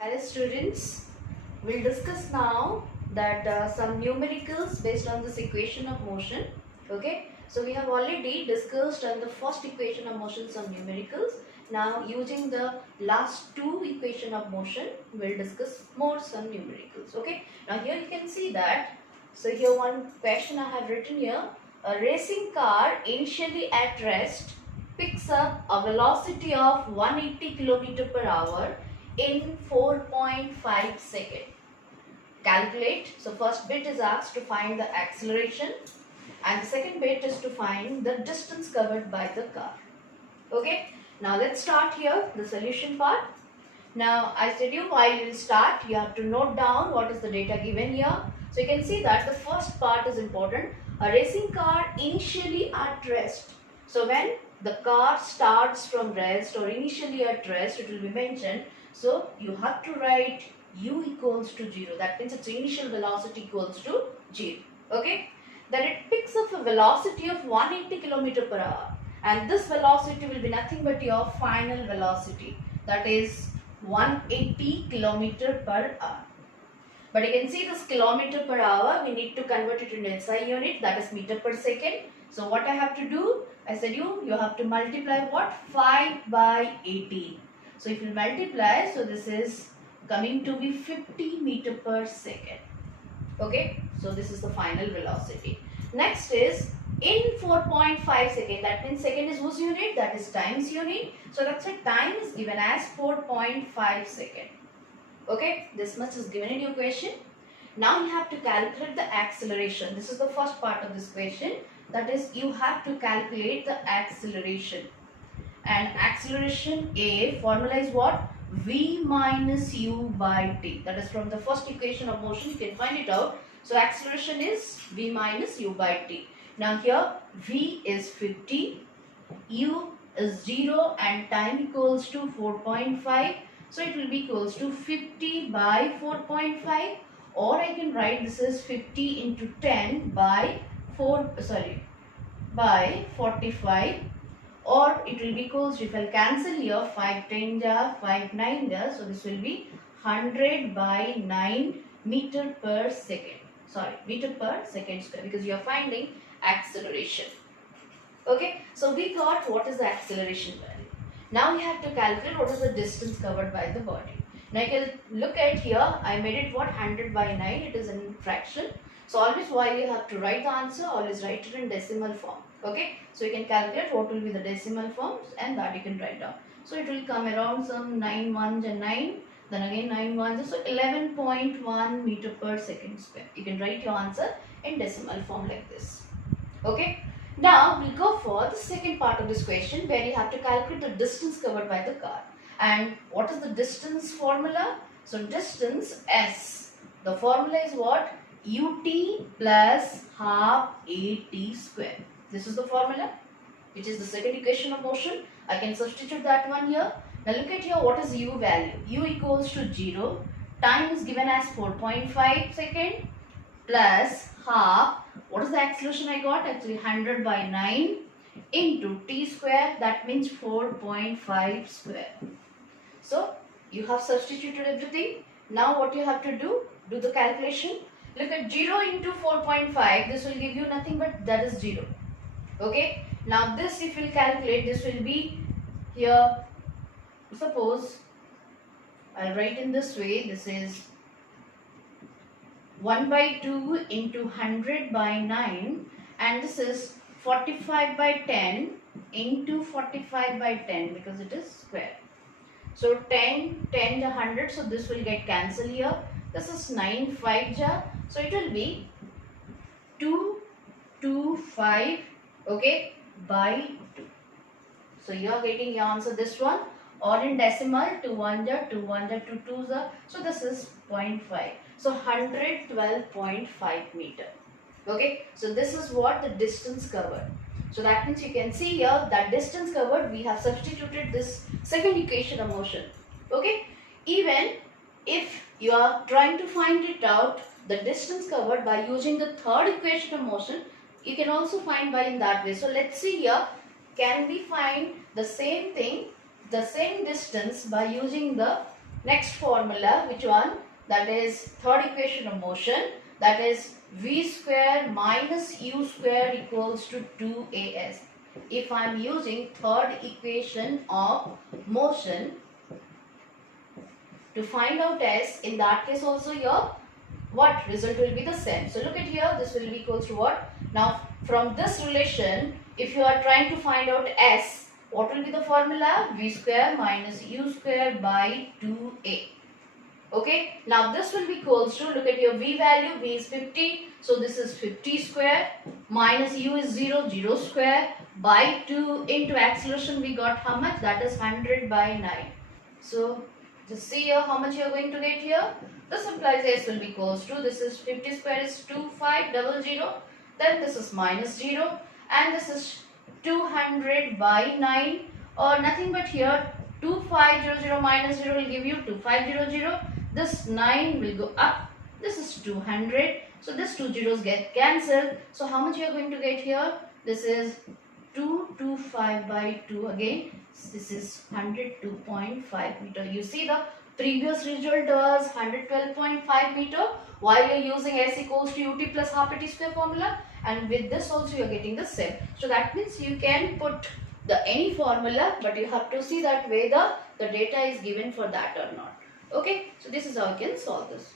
Hello students, we'll discuss now that some numericals based on this equation of motion. Okay, so we have already discussed on the first equation of motion some numericals. Now using the last two equation of motion, we'll discuss more some numericals. Okay, now here you can see that, so here one question I have written here, a racing car initially at rest picks up a velocity of 180 km per hour in 4.5 seconds. Calculate. So first bit is asked to find the acceleration and the second bit is to find the distance covered by the car. Okay. Now let's start here the solution part. Now I said you while you start you have to note down what is the data given here. So you can see that the first part is important. A racing car initially at rest. So when the car starts from rest or initially at rest, it will be mentioned. So you have to write u equals to 0. That means its initial velocity equals to 0. Okay. Then it picks up a velocity of 180 km per hour. And this velocity will be nothing but your final velocity. That is 180 km per hour. But you can see this kilometer per hour, we need to convert it into SI unit, that is meter per second. So what I have to do, I said you have to multiply what? 5 by 80. So if you multiply, so this is coming to be 50 meter per second. Okay, so this is the final velocity. Next is in 4.5 second, that means second is whose unit? That is times unit. So that's why time is given as 4.5 second. Okay, this much is given in your question. Now you have to calculate the acceleration. This is the first part of this question. That is, you have to calculate the acceleration. And acceleration A, formula is what? V minus u by t. That is from the first equation of motion, you can find it out. So acceleration is V minus u by t. Now here V is 50, u is 0 and time equals to 4.5. So it will be equals to 50 by 4.5, or I can write this is 50 into 10 by 45, or it will be equals to, if I cancel here, 5 10 ja, 5 9 ja, so this will be 100 by 9 meter per second. Sorry, meter per second square, because you are finding acceleration. Okay, so we got what is the acceleration value. Now we have to calculate what is the distance covered by the body. Now you can look at here, I made it what? 100 by 9, it is in fraction. So always while you have to write the answer, always write it in decimal form. Okay, so you can calculate what will be the decimal forms and that you can write down. So it will come around some 9 ones and 9, then again 9 ones, so 11.1 meter per second square. You can write your answer in decimal form like this. Okay. Now we'll go for the second part of this question where you have to calculate the distance covered by the car. And what is the distance formula? So distance S. The formula is what? Ut plus half AT square. This is the formula, which is the second equation of motion. I can substitute that one here. Now look at here, what is u value? U equals to 0. Time is given as 4.5 second plus half. What is the acceleration I got? Actually 100 by 9 into t square, that means 4.5 square. So you have substituted everything. Now what you have to do the calculation. Look at 0 into 4.5, this will give you nothing but that is 0. Okay. Now this if you will calculate, this will be here, suppose I'll write in this way, this is 1 by 2 into 100 by 9, and this is 45 by 10 into 45 by 10 because it is square. So 10 to 100, so this will get cancelled here. This is 9 5 ja, so it will be 225, okay, by 2. So you are getting your answer this one, or in decimal 2 1 ja, 2 1 ja, 2 2 ja, so this is 0.5. So 112.5 meter. Okay, so this is what the distance covered. So that means you can see here that distance covered, we have substituted this second equation of motion. Okay, even if you are trying to find it out, the distance covered by using the third equation of motion, you can also find by in that way. So let's see here, can we find the same thing, the same distance by using the Next formula, which one? That is third equation of motion, that is v square minus u square equals to 2as. If I am using third equation of motion to find out s, in that case also your what result will be the same. So look at here, this will be equals to what? Now from this relation, if you are trying to find out s, what will be the formula? V square minus u square by 2a. Okay, now this will be equals to, look at your v value, v is 50, so this is 50 square, minus u is 0, 0 square, by 2 into acceleration we got how much? That is 100 by 9. So just see here how much you are going to get here. This implies s will be equals to, this is 50 square is 2500, then this is minus 0, and this is 200 by 9, or nothing but here 2500 minus 0 will give you 2500. This 9 will go up, this is 200, so this two zeros get cancelled. So how much you are going to get here? This is 225 by 2 again, this is 102.5 meter. You see the previous result was 112.5 meter while you are using s equals to ut plus half at square formula, and with this also you are getting the same. So that means you can put the any formula, but you have to see that whether the data is given for that or not. Okay, so this is how you can solve this.